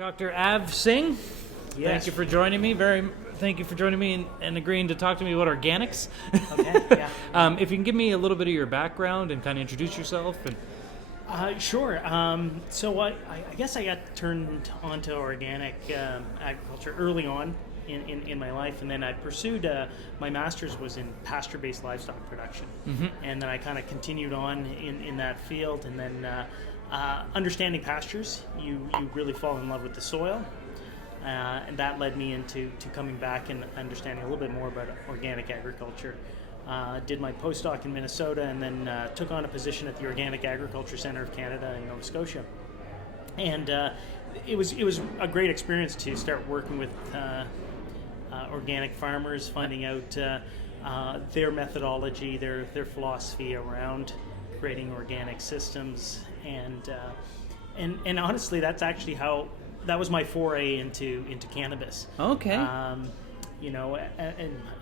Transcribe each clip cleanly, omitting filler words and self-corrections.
Dr. Av Singh, Yes. thank you for joining me. Thank you for joining me and agreeing to talk to me about organics. Okay, yeah. If you can give me a little bit of your background and kind of introduce yourself. Sure. So I guess I got turned onto organic agriculture early on in my life, and then I pursued my master's was in pasture-based livestock production, and then I kind of continued on in that field, and then understanding pastures, you really fall in love with the soil. And that led me into coming back and understanding a little bit more about organic agriculture. Did my postdoc in Minnesota, and then took on a position at the Organic Agriculture Centre of Canada in Nova Scotia. And it was a great experience to start working with organic farmers, finding out their methodology, their philosophy around creating organic systems, and honestly, that's actually how. That was my foray into cannabis. Okay. And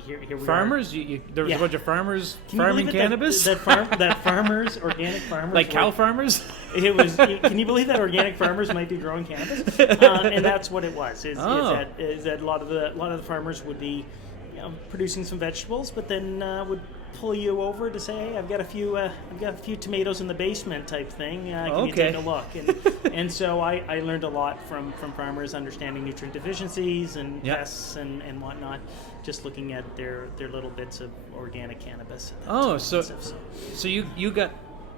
here we Farmers? are. There was a bunch of farmers Can you farming believe it, cannabis? that farmers, organic farmers, like cow farmers? It was. Can you believe that organic farmers might be growing cannabis? And that's what it was. Is that a lot of the farmers would be, producing some vegetables, but then would pull you over to say, "Hey, I've got a few tomatoes in the basement," type thing. Can you take a look? And so I learned a lot from farmers, understanding nutrient deficiencies and pests and whatnot, just looking at their little bits of organic cannabis. So you got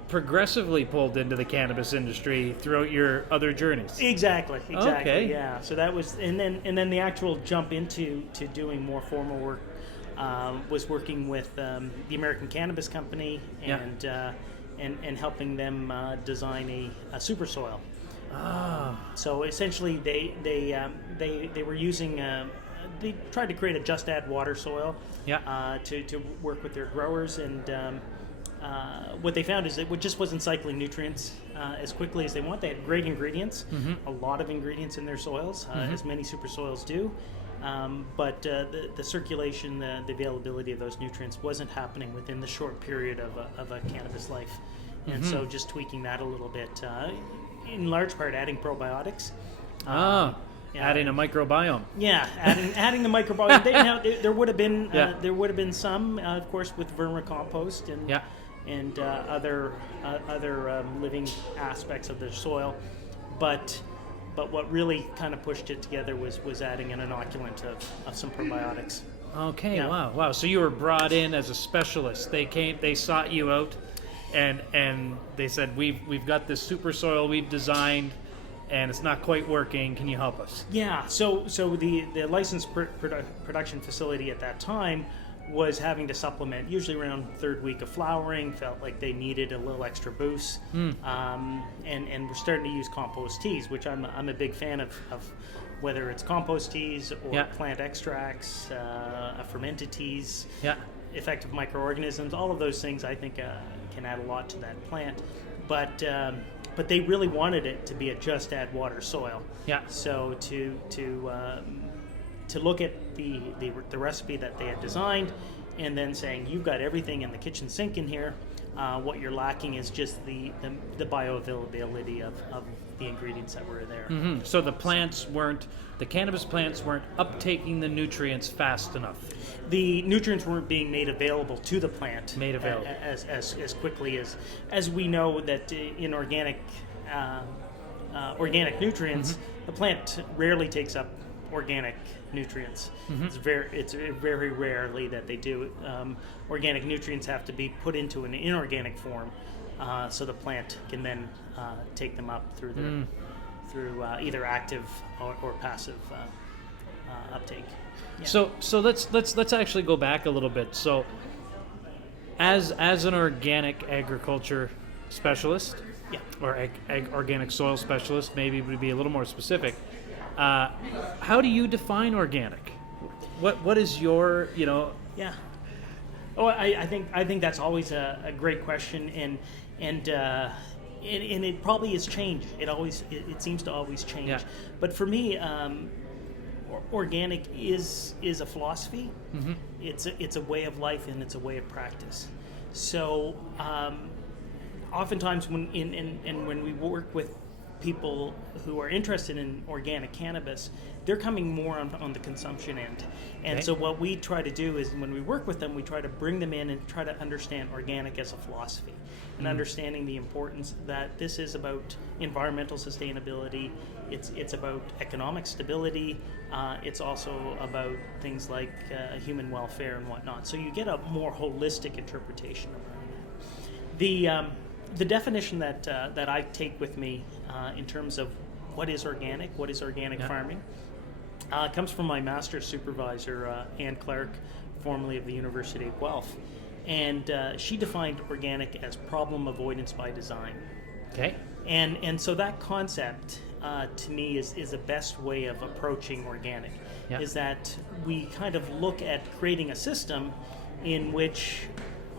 progressively pulled into the cannabis industry throughout your other journeys. Exactly. Okay. Yeah. So that was, and then the actual jump into doing more formal work was working with the American Cannabis Company and helping them design a super soil. So essentially, they were using. They tried to create a just add water soil. To work with their growers, and what they found is it just wasn't cycling nutrients as quickly as they want. They had great ingredients, a lot of ingredients in their soils, as many super soils do. But the circulation, the availability of those nutrients wasn't happening within the short period of a cannabis life. And so just tweaking that a little bit, in large part adding probiotics. Adding a microbiome. Yeah, adding the microbiome. There would have been some, of course, with vermicompost and other living aspects of the soil, but what really kind of pushed it together was adding an inoculant of some probiotics. Okay, yeah. Wow. So you were brought in as a specialist. They sought you out, and they said, we've got this super soil we've designed, and it's not quite working. Can you help us? Yeah. So the licensed production facility at that time was having to supplement, usually around third week of flowering, felt like they needed a little extra boost. And we're starting to use compost teas, which I'm a big fan of whether it's compost teas or plant extracts, fermented teas, effective microorganisms, all of those things I think can add a lot to that plant. But they really wanted it to be a just add water soil. So to look at the recipe that they had designed, and then saying, you've got everything in the kitchen sink in here. What you're lacking is just the bioavailability of the ingredients that were there. So the cannabis plants weren't uptaking the nutrients fast enough. The nutrients weren't being made available to the plant. As quickly as we know that in organic nutrients, the plant rarely takes up organic nutrients. It's very rarely that they do. Organic nutrients have to be put into an inorganic form, so the plant can then take them up through either active or passive uptake. Yeah. So let's actually go back a little bit. So as an organic agriculture specialist, or organic soil specialist, maybe would be a little more specific. How do you define organic? What is your Yeah. Oh, I think that's always a great question, and it probably has changed. It seems to always change. Yeah. But for me, organic is a philosophy. It's a way of life, and it's a way of practice. So oftentimes when we work with people who are interested in organic cannabis, they're coming more on the consumption end. And Okay. so what we try to do is when we work with them, we try to bring them in and try to understand organic as a philosophy and understanding the importance that this is about environmental sustainability. It's about economic stability. It's also about things like human welfare and whatnot. So you get a more holistic interpretation of it. The definition that I take with me in terms of what is organic farming, comes from my master's supervisor, Anne Clark, formerly of the University of Guelph. And she defined organic as problem avoidance by design. Okay. And so that concept, to me, is the best way of approaching organic, is that we kind of look at creating a system in which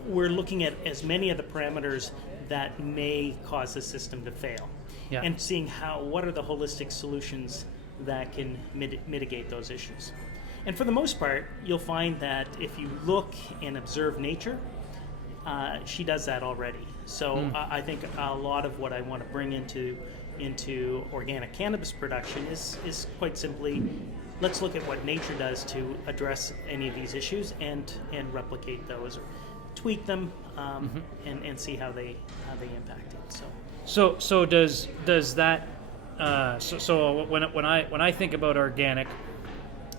we're looking at as many of the parameters that may cause the system to fail, and seeing what are the holistic solutions that can mitigate those issues. And for the most part, you'll find that if you look and observe nature, she does that already. So I think a lot of what I want to bring into organic cannabis production is quite simply, let's look at what nature does to address any of these issues and replicate those, or tweak them, and see how they impact it. So does that? So when I think about organic,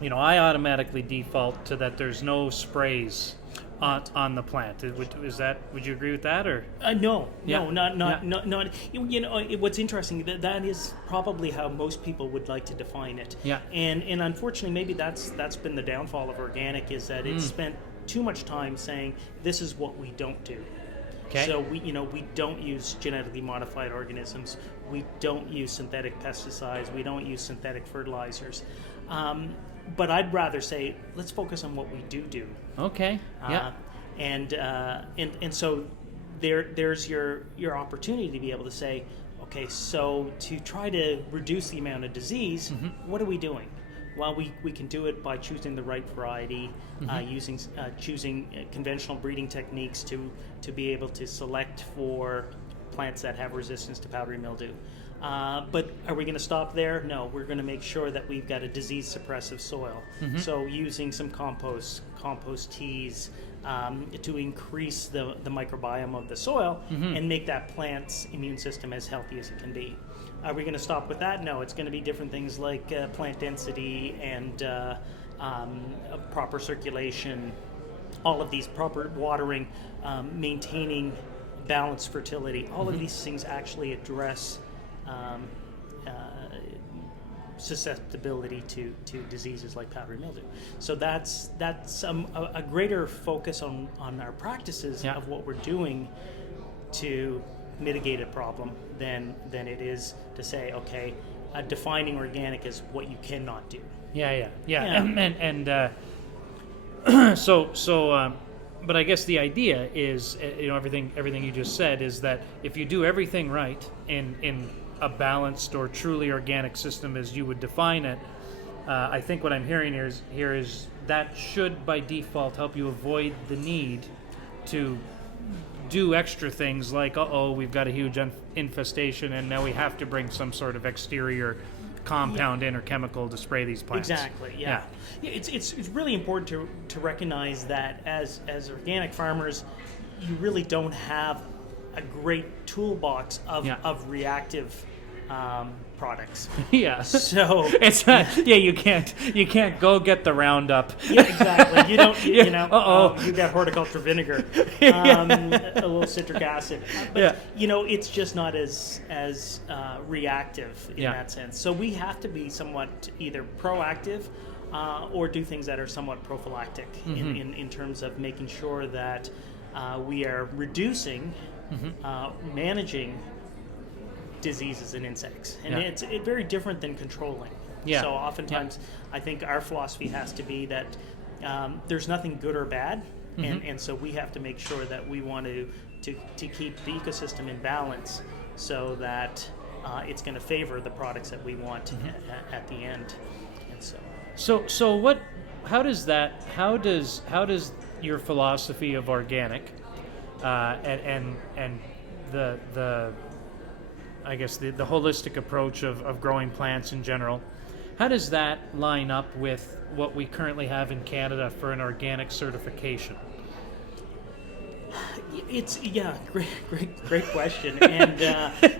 I automatically default to that. There's no sprays on the plant. Would you agree with that, or? No, not. What's interesting, that is probably how most people would like to define it. Yeah. And unfortunately, maybe that's been the downfall of organic, is that it's spent too much time saying this is what we don't do. Okay. So we don't use genetically modified organisms. We don't use synthetic pesticides. We don't use synthetic fertilizers. But I'd rather say let's focus on what we do. Okay. Yeah. And so there's your opportunity to be able to say, okay, so to try to reduce the amount of disease, what are we doing? Well, we can do it by choosing the right variety, choosing conventional breeding techniques to be able to select for plants that have resistance to powdery mildew. But are we going to stop there? No, we're going to make sure that we've got a disease suppressive soil. So using some compost teas to increase the microbiome of the soil and make that plant's immune system as healthy as it can be. Are we going to stop with that? No, it's going to be different things like plant density and proper circulation, all of these, proper watering, maintaining balanced fertility. All of these things actually address susceptibility to diseases like powdery mildew. So that's a greater focus on our practices of what we're doing to mitigate a problem than it is to say, okay, defining organic as what you cannot do. Yeah. But I guess the idea is, everything you just said is that if you do everything right in a balanced or truly organic system as you would define it, I think what I'm hearing here is that should by default help you avoid the need to do extra things like, we've got a huge infestation and now we have to bring some sort of exterior compound in or chemical to spray these plants. Exactly. Yeah. It's really important to recognize that as organic farmers, you really don't have a great toolbox of reactive products. Yeah. So it's not, you can't go get the Roundup. Yeah, exactly. You don't. You got horticulture vinegar, a little citric acid. But it's just not as reactive in that sense. So we have to be somewhat either proactive or do things that are somewhat prophylactic in terms of making sure that we are reducing, managing diseases and insects, and it's very different than controlling. So oftentimes I think our philosophy has to be that there's nothing good or bad, and so we have to make sure that we want to keep the ecosystem in balance so that it's going to favor the products that we want at the end. And so what, how does your philosophy of organic and the I guess the holistic approach of growing plants in general. How does that line up with what we currently have in Canada for an organic certification? It's great question. And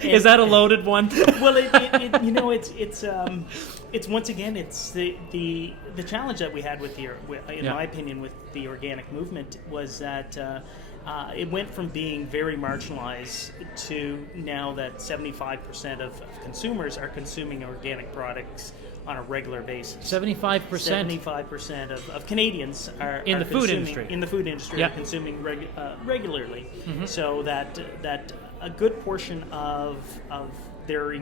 is that a loaded one? Well, it's once again it's the challenge that we had with in my opinion, with the organic movement was that it went from being very marginalized to now that 75% of consumers are consuming organic products on a regular basis. 75%? 75% of Canadians are in the food industry. In the food industry, yeah. are consuming regularly. Mm-hmm. So that a good portion of their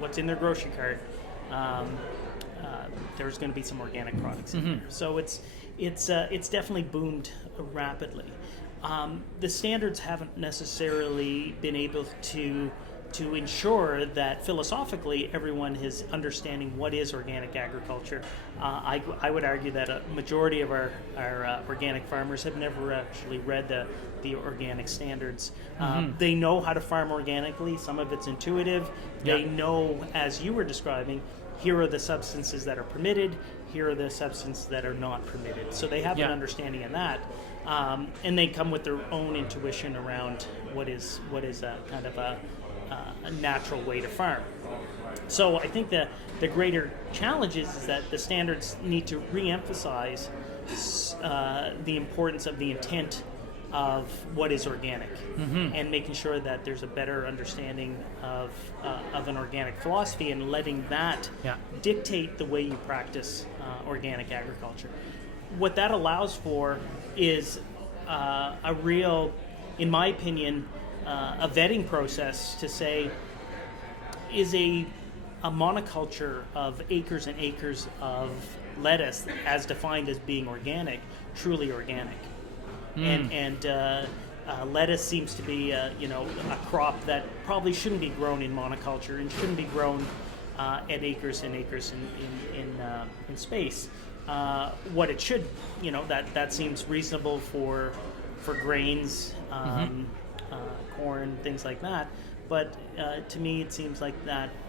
what's in their grocery cart, there's going to be some organic products in there. So it's definitely boomed rapidly. The standards haven't necessarily been able to ensure that philosophically everyone is understanding what is organic agriculture. I would argue that a majority of our organic farmers have never actually read the organic standards. They know how to farm organically. Some of it's intuitive. They know, as you were describing, here are the substances that are permitted, here are the substances that are not permitted. So they have an understanding of that. And they come with their own intuition around what is a kind of a natural way to farm. So I think that the greater challenge is that the standards need to re-emphasize the importance of the intent of what is organic, and making sure that there's a better understanding of an organic philosophy and letting that dictate the way you practice organic agriculture. What that allows for is a real, in my opinion, a vetting process to say, is a monoculture of acres and acres of lettuce, as defined as being organic, truly organic? And lettuce seems to be a crop that probably shouldn't be grown in monoculture and shouldn't be grown at acres and acres in space. What it should, that seems reasonable for grains, corn, things like that. But to me, it seems like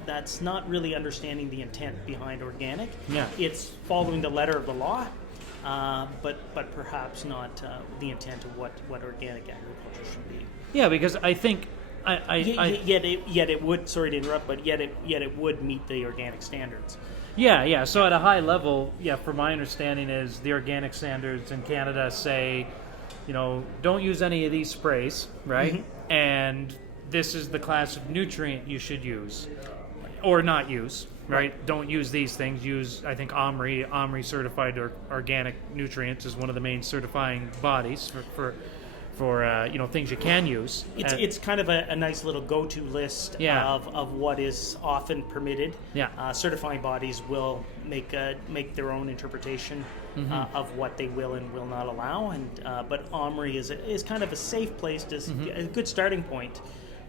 that's not really understanding the intent behind organic. Yeah. It's following the letter of the law, but perhaps not the intent of what organic agriculture should be. Yeah, because I think yet it would. Sorry to interrupt, but yet it would meet the organic standards. Yeah. So at a high level, from my understanding is the organic standards in Canada say, don't use any of these sprays, right? Mm-hmm. And this is the class of nutrient you should use or not use, right? Don't use these things. Use, I think, OMRI certified organic nutrients is one of the main certifying bodies for things you can use. It's kind of a nice little go-to list of what is often permitted. Yeah. Certifying bodies will make their own interpretation of what they will and will not allow, but OMRI is kind of a safe place, a good starting point.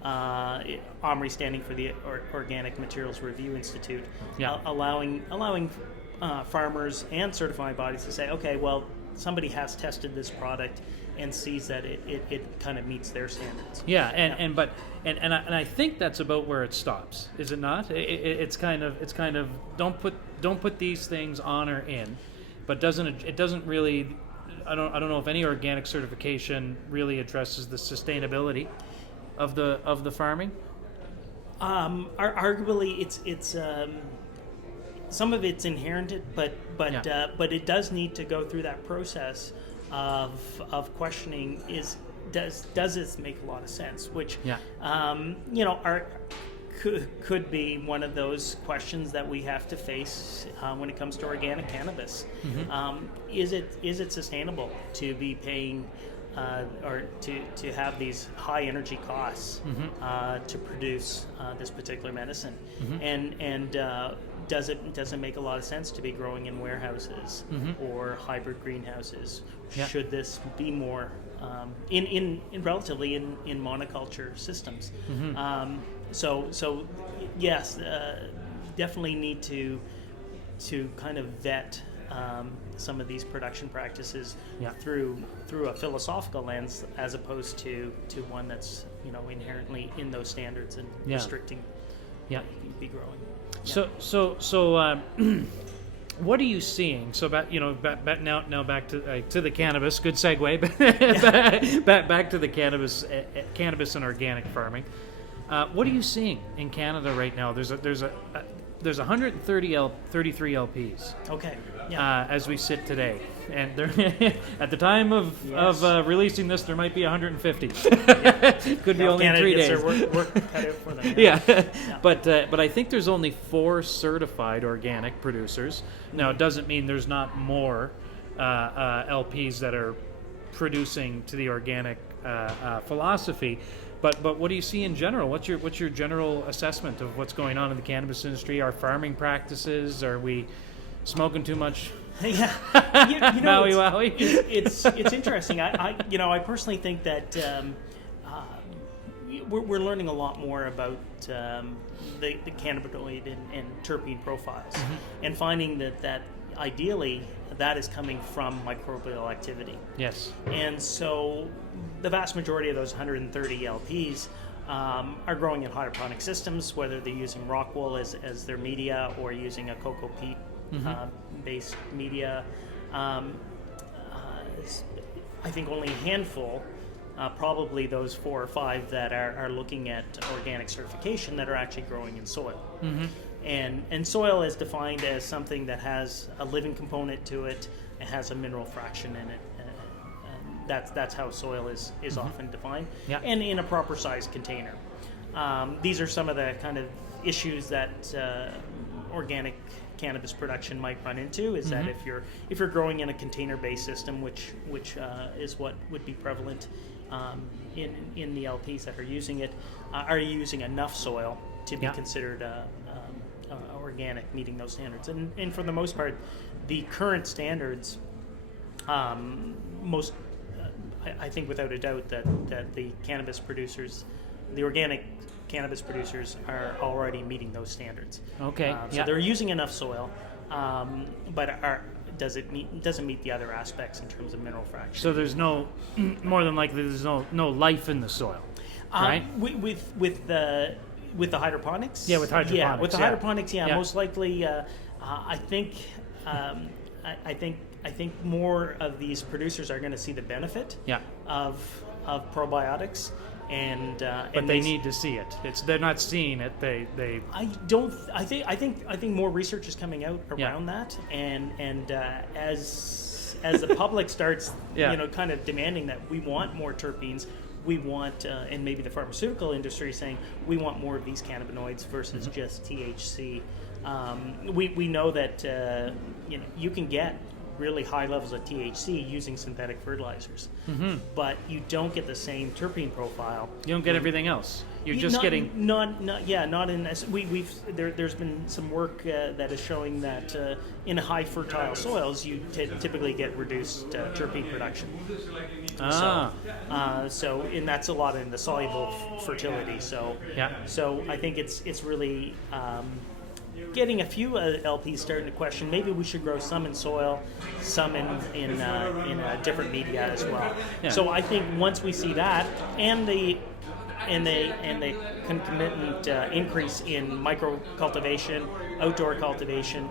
OMRI standing for the Organic Materials Review Institute, allowing farmers and certifying bodies to say, okay, well, somebody has tested this product and sees that it kind of meets their standards. Yeah, and I think that's about where it stops, is it not? It's kind of don't put these things on or in, but it doesn't really. I don't know if any organic certification really addresses the sustainability of the farming. Arguably, it's some of it's inherent, but it does need to go through that process of questioning. Does this make a lot of sense? Which could be one of those questions that we have to face when it comes to organic cannabis. Mm-hmm. Is it sustainable to be paying or to have these high energy costs to produce this particular medicine? Mm-hmm. And does it make a lot of sense to be growing in warehouses or hybrid greenhouses? Yeah. Should this be more in relatively in monoculture systems? Mm-hmm. So yes, definitely need to kind of vet some of these production practices Yeah. through a philosophical lens, as opposed to one that's inherently in those standards and Yeah. restricting Yeah. be growing. So, what are you seeing? So back back to the cannabis. Good segue. back to the cannabis and organic farming. What are you seeing in Canada right now? There's 133 LPs. Okay. Yeah. As we sit today, and there, at the time of releasing this, there might be 150. Could be only in 3 days. Work cut out for them. Yeah. But I think there's only 4 certified organic producers. Now, it doesn't mean there's not more LPs that are producing to the organic philosophy. But what do you see in general? What's your general assessment of what's going on in the cannabis industry? Our farming practices? Are we smoking too much? Yeah, Maui Wowie? It's interesting. I personally think that we're learning a lot more about the cannabinoid and terpene profiles, and finding that ideally that is coming from microbial activity. Yes. And so the vast majority of those 130 LPs are growing in hydroponic systems, whether they're using rock wool as their media or using a cocoa peat based media. I think only a handful, probably those 4 or 5 that are looking at organic certification, that are actually growing in soil. And soil is defined as something that has a living component to it. It has a mineral fraction in it. That's how soil is often defined, and in a proper size container. These are some of the kind of issues that organic cannabis production might run into. Is that if you're growing in a container-based system, which is what would be prevalent in the LPs that are using it, are you using enough soil to be considered organic, meeting those standards? And for the most part, the current standards, I think without a doubt that the cannabis producers, the organic cannabis producers, are already meeting those standards. Okay. So they're using enough soil, but doesn't meet the other aspects in terms of mineral fraction. So there's more than likely there's no life in the soil, right? With the hydroponics. Yeah, with hydroponics. Yeah, with the hydroponics. Yeah, most likely. I think more of these producers are going to see the benefit of probiotics, but they need to see it. They're not seeing it. They. I think more research is coming out around that, and as the public starts kind of demanding that we want more terpenes, we want, and maybe the pharmaceutical industry is saying we want more of these cannabinoids versus just THC. We know that you can get really high levels of THC using synthetic fertilizers, but you don't get the same terpene profile. You don't get everything else. You're just getting not in this. There's been some work that is showing that in high fertile soils you typically get reduced terpene production. So and that's a lot in the soluble fertility. So I think it's really. Getting a few LPs starting to question, maybe we should grow some in soil, some in a different media as well. Yeah. So I think once we see that, and the concomitant increase in micro cultivation, outdoor cultivation,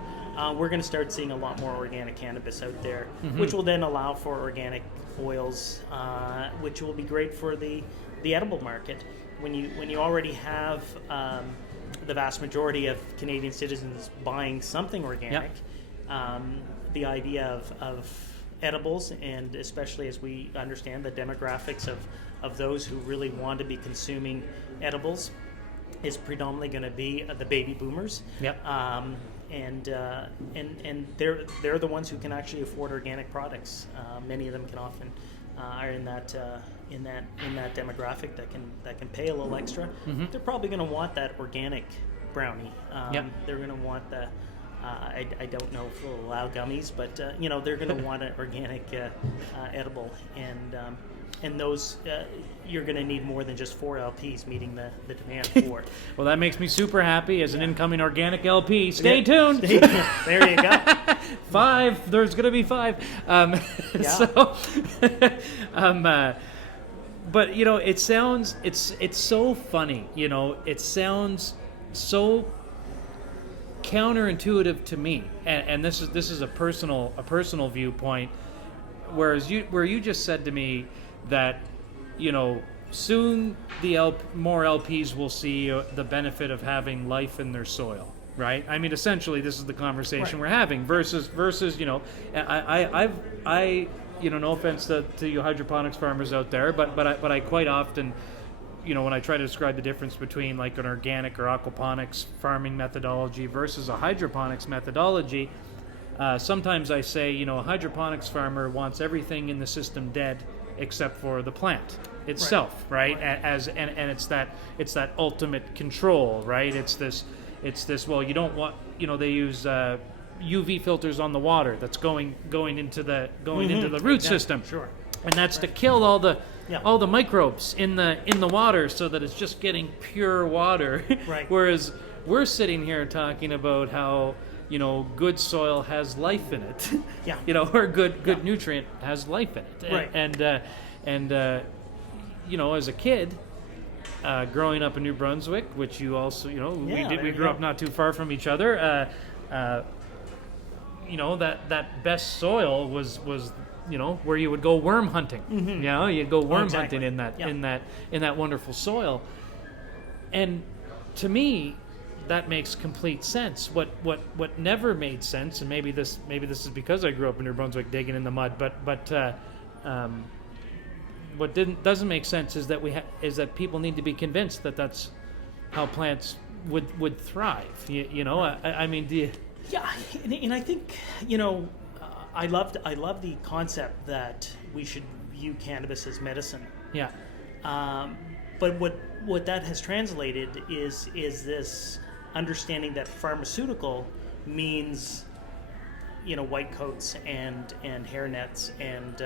we're going to start seeing a lot more organic cannabis out there, which will then allow for organic oils, which will be great for the edible market. When you already have the vast majority of Canadian citizens buying something organic, the idea of edibles, and especially as we understand the demographics of those who really want to be consuming edibles, is predominantly going to be the baby boomers. And they're the ones who can actually afford organic products. Many of them can often are in that demographic that can pay a little extra. They're probably going to want that organic brownie. They're going to want the I don't know if we'll allow gummies, but they're going to want an organic edible. And and those you're going to need more than just 4 LPs meeting the demand for. Well, that makes me super happy as an incoming organic LP. Stay tuned. There you go. 5. There's going to be 5. So, but you know, it sounds it's so funny. You know, it sounds so counterintuitive to me, and this is a personal viewpoint. Whereas where you just said to me that, you know, soon more LPs will see the benefit of having life in their soil, right? I mean, essentially, this is the conversation we're having. Versus, you know, I you know, no offense to you hydroponics farmers out there, but I quite often, you know, when I try to describe the difference between like an organic or aquaponics farming methodology versus a hydroponics methodology, sometimes I say, you know, a hydroponics farmer wants everything in the system dead except for the plant itself, right? And it's that ultimate control, right? It's this. Well, you don't want, you know, they use UV filters on the water that's going into the root system, sure, and that's to kill all the microbes in the water, so that it's just getting pure water. Right. Whereas we're sitting here talking about how, you know, good soil has life in it. Yeah. You know, or good nutrient has life in it. Right. And you know, as a kid, growing up in New Brunswick, which you also, you know, we grew up not too far from each other. You know, that best soil was you know, where you would go worm hunting. Mm-hmm. You know, you'd go worm hunting in that wonderful soil. And to me, that makes complete sense. What never made sense, and maybe this is because I grew up in New Brunswick digging in the mud, but what doesn't make sense is that people need to be convinced that that's how plants would thrive. You know, I mean, do you? Yeah, and I think, you know, I love the concept that we should view cannabis as medicine. Yeah. But what that has translated is this understanding that pharmaceutical means, you know, white coats and hairnets and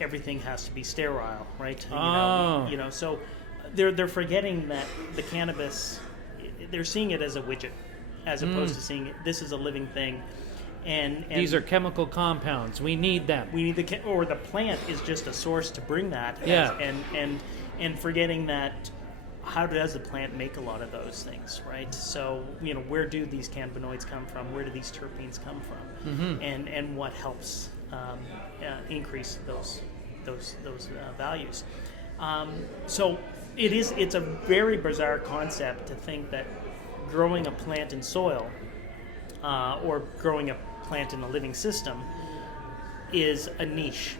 everything has to be sterile, right? You know, so they're forgetting that the cannabis, they're seeing it as a widget, as opposed to seeing it, this is a living thing. And these are chemical compounds. We need them. We need the plant is just a source to bring that. Yeah. And forgetting that, how does the plant make a lot of those things, right? So, you know, where do these cannabinoids come from? Where do these terpenes come from? Mm-hmm. And what helps increase those values? So it's a very bizarre concept to think that growing a plant in soil or growing a plant in a living system is a niche,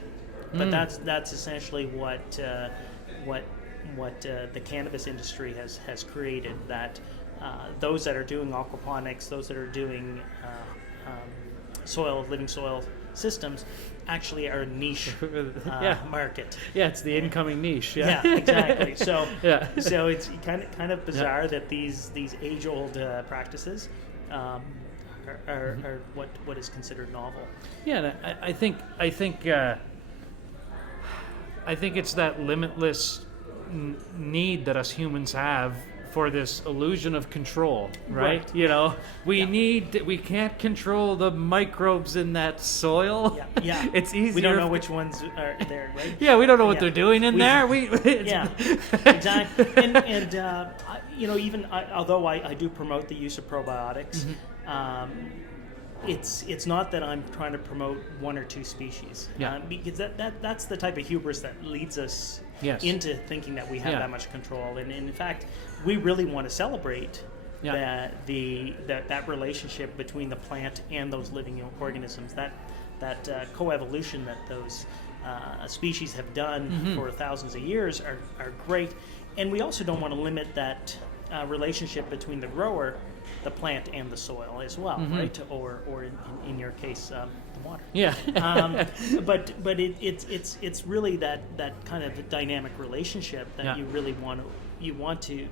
but that's essentially what the cannabis industry has created. That those that are doing aquaponics, those that are doing living soil systems, actually are a niche market. Yeah, it's the incoming niche. Yeah, exactly. So so it's kind of bizarre that these age-old practices are what is considered novel. Yeah, and I think it's that limitless need that us humans have for this illusion of control, right? You know, we can't control the microbes in that soil. Yeah. It's easier. We don't know which ones are there, right? Yeah, we don't know what they're doing in there. Exactly. And you know, even although I do promote the use of probiotics, it's not that I'm trying to promote one or two species, because that's the type of hubris that leads us into thinking that we have that much control. And in fact, we really want to celebrate that relationship between the plant and those living organisms, that coevolution that those species have done for thousands of years are great. And we also don't want to limit that relationship between the grower, the plant, and the soil as well, right? Or in your case, the water. Yeah. But it's really that kind of dynamic relationship that you really want to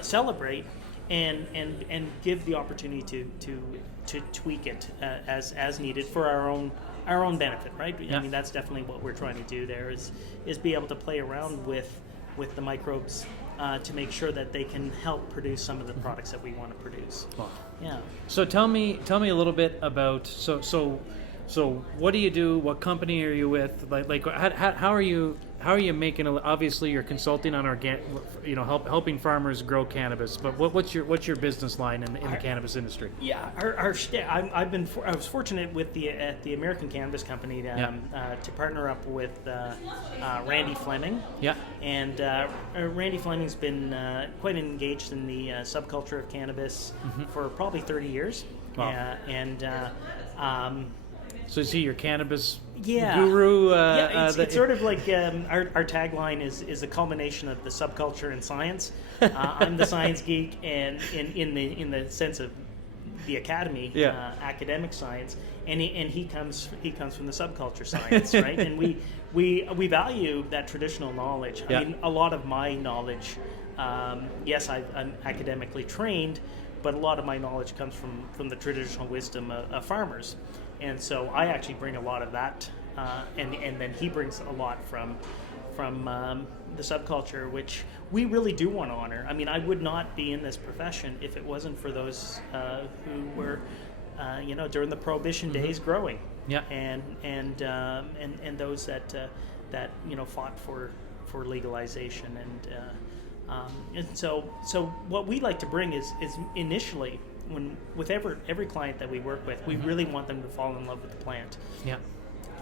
celebrate and give the opportunity to tweak it as needed for our own our own benefit, right? Yeah. I mean, that's definitely what we're trying to do there is be able to play around with the microbes to make sure that they can help produce some of the products that we want to produce. Wow. Yeah. So tell me a little bit about so what do you do? What company are you with? Like how are you making? Obviously, you're consulting on helping farmers grow cannabis. But what's your business line in the cannabis industry? Yeah, I was fortunate with at the American Cannabis Company to partner up with Randy Fleming. Yeah. And Randy Fleming's been quite engaged in the subculture of cannabis for probably 30 years. Wow. So is he your cannabis guru? It's sort of like our tagline is a culmination of the subculture and science. I'm the science geek, and in the sense of the academy, academic science, and he comes from the subculture science, right? And we value that traditional knowledge. I mean, a lot of my knowledge, yes, I'm academically trained, but a lot of my knowledge comes from the traditional wisdom of farmers. And so I actually bring a lot of that, and then he brings a lot from the subculture, which we really do want to honor. I mean, I would not be in this profession if it wasn't for those who were, during the Prohibition days growing, and those that fought for legalization, and so what we like to bring is initially. With every client that we work with, we really want them to fall in love with the plant. Yeah.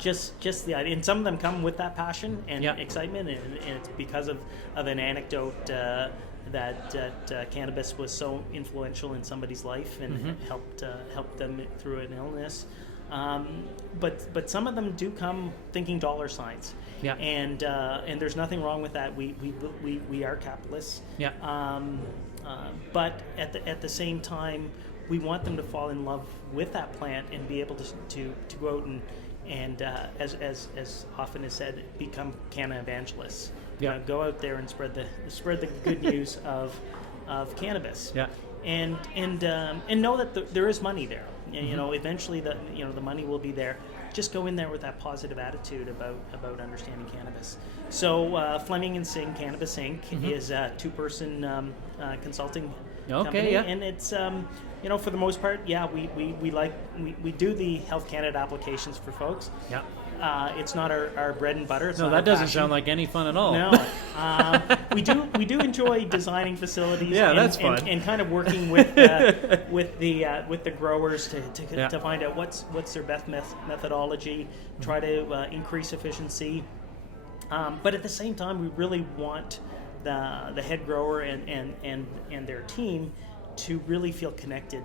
Just the idea, and some of them come with that passion and excitement, and it's because of an anecdote that cannabis was so influential in somebody's life and helped them through an illness. But some of them do come thinking dollar signs. Yeah. And there's nothing wrong with that. We are capitalists. Yeah. But at the same time, we want them to fall in love with that plant and be able to go out and as often is said, become canna evangelists. Yeah. Go out there and spread the good news of cannabis. Yeah. And know that there is money there. Eventually the money will be there. Just go in there with that positive attitude about understanding cannabis. So Fleming and Singh Cannabis Inc. is a two-person consulting company, and it's for the most part, we do the Health Canada applications for folks. Yeah. It's not our bread and butter. No, that doesn't sound like any fun at all. No, we do enjoy designing facilities. Yeah, that's fun. And kind of working with the growers to find out what's their best methodology, try to increase efficiency. But at the same time, we really want the head grower and their team to really feel connected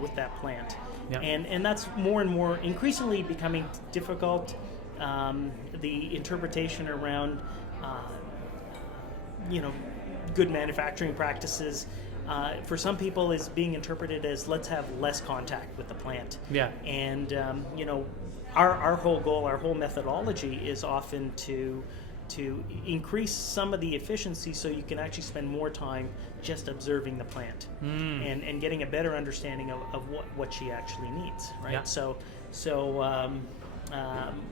with that plant. Yeah. And that's more and more increasingly becoming difficult. The interpretation around, good manufacturing practices, for some people is being interpreted as let's have less contact with the plant. Yeah. And, our whole goal, our whole methodology is often to increase some of the efficiency so you can actually spend more time just observing the plant and getting a better understanding of what she actually needs, right? Yeah. So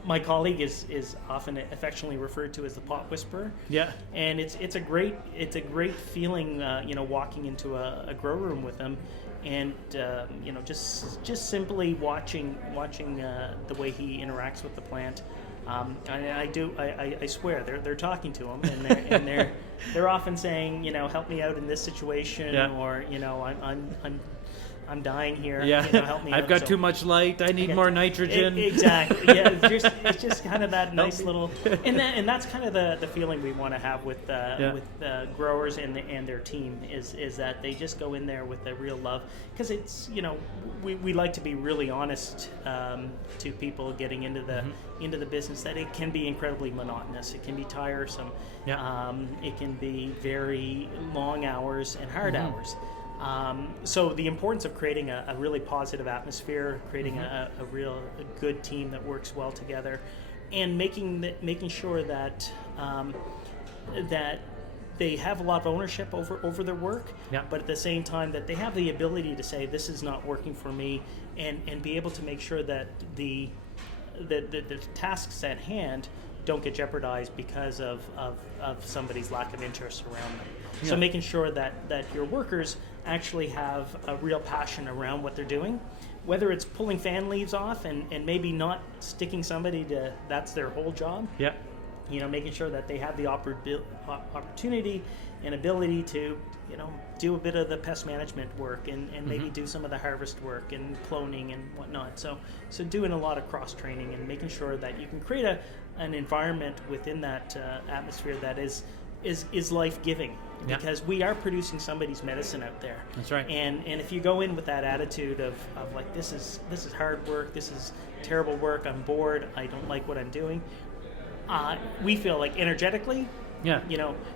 my colleague is often affectionately referred to as the pot whisperer. Yeah. And it's a great feeling, walking into a grow room with him and just simply watching the way he interacts with the plant. I swear they're talking to him and they're often saying, help me out in this situation, or I'm dying here. Yeah. Help me I've out. got too much light. I need more nitrogen. Exactly. Yeah. It's just kind of that nice little, and that's kind of the feeling we want to have with growers and their team is that they just go in there with a real love, because it's we like to be really honest to people getting into the business, that it can be incredibly monotonous. It can be tiresome. Yeah. It can be very long hours and hard hours. So the importance of creating a really positive atmosphere, creating a good team that works well together, and making sure that that they have a lot of ownership over their work, but at the same time that they have the ability to say, this is not working for me, and be able to make sure that the the tasks at hand don't get jeopardized because of somebody's lack of interest around them. Yeah. So making sure that your workers actually have a real passion around what they're doing, whether it's pulling fan leaves off and maybe not sticking somebody to that's their whole job. Yeah. Making sure that they have the opportunity and ability to, do a bit of the pest management work and maybe do some of the harvest work and cloning and whatnot. So doing a lot of cross training and making sure that you can create an environment within that atmosphere that is life giving, because we are producing somebody's medicine out there. That's right. And if you go in with that attitude of like this is hard work, this is terrible work, I'm bored, I don't like what I'm doing. We feel like energetically,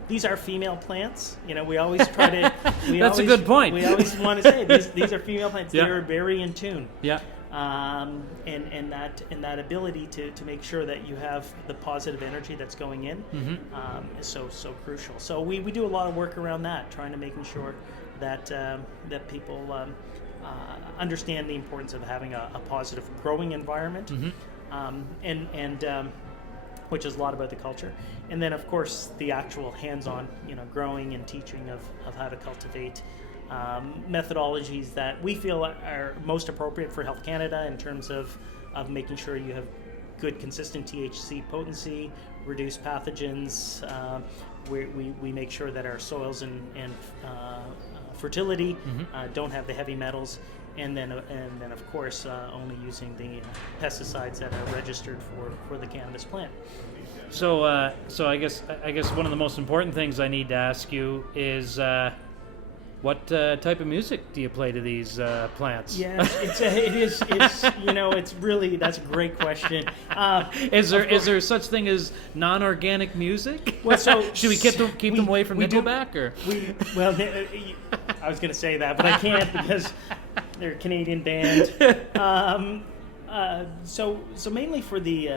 these are female plants. We always try to. That's a good point. We always want to say these are female plants. Yeah. They're very in tune. Yeah. And that ability to make sure that you have the positive energy that's going in is so crucial. So we do a lot of work around that, trying to making sure that people understand the importance of having a positive growing environment, and which is a lot about the culture. And then, of course, the actual hands-on, growing and teaching of how to cultivate methodologies that we feel are most appropriate for Health Canada in terms of making sure you have good, consistent THC potency, reduce pathogens. We make sure that our soils and fertility don't have the heavy metals. And then, of course, only using the pesticides that are registered for the cannabis plant. So I guess one of the most important things I need to ask you is what type of music do you play to these plants? Yeah, it's really, that's a great question. Is there such thing as non-organic music? Well, so should we keep them away from Nickelback, or? I was going to say that, but I can't because they're a Canadian band. So mainly for the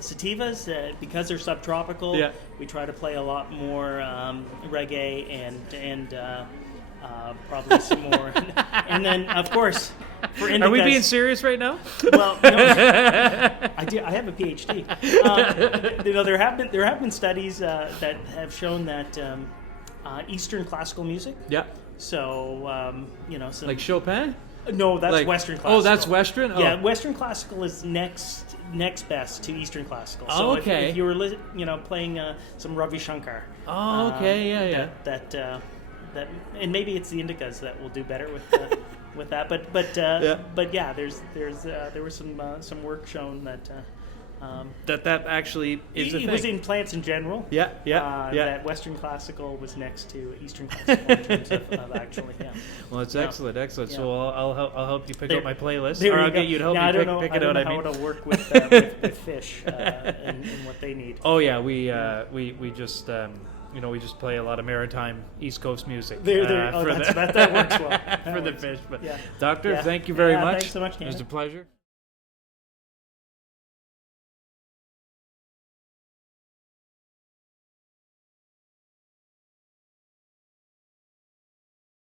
sativas, because they're subtropical, we try to play a lot more reggae and probably some more. And then, of course, for indicas. Are we being serious right now? Well, no, I have a PhD. There have been studies that have shown that Eastern classical music. Yeah. So like Chopin. No, that's Western classical. Oh, that's Western? Oh. Yeah, Western classical is next best to Eastern classical. So oh, okay. if you were playing some Ravi Shankar. Oh, okay, yeah. That and maybe it's the indicas that will do better with that. But yeah, there was some work shown that that actually is a thing. It was in plants in general. Yeah. That Western classical was next to Eastern classical in terms of actually. Yeah. Well, it's excellent. Yeah. So I'll help you pick out my playlist, or I'll get you to help me pick it out. I don't know how it'll work with fish and what they need. Oh yeah, we just. We just play a lot of maritime East Coast music. That works well. For the fish. But yeah. Doctor, thank you very much. Thanks so much, It was a pleasure.